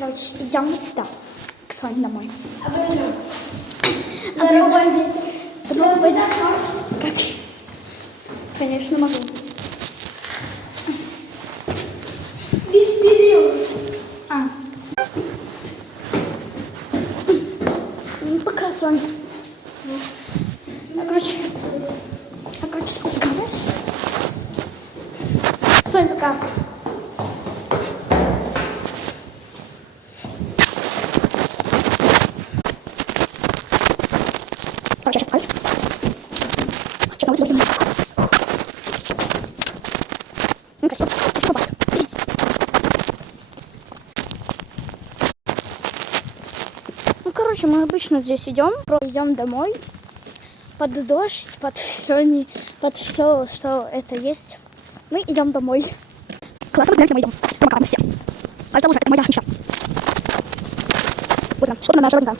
Короче, идем сюда, к Соне домой. Здорово, бандит. Как? Конечно, могу. Без перил. Пока, Соня. Короче, спускаюсь. Соня, пока. Короче, я сейчас спускаюсь. Что там будет? Ну, красиво. Красиво пахнет. Ну, короче, мы обычно здесь идем домой. Под дождь, под все, что это есть. Мы идем домой. Классно, мы идем. Пока, мы все. А это лучше, это моя мечта. Вот она наша родина.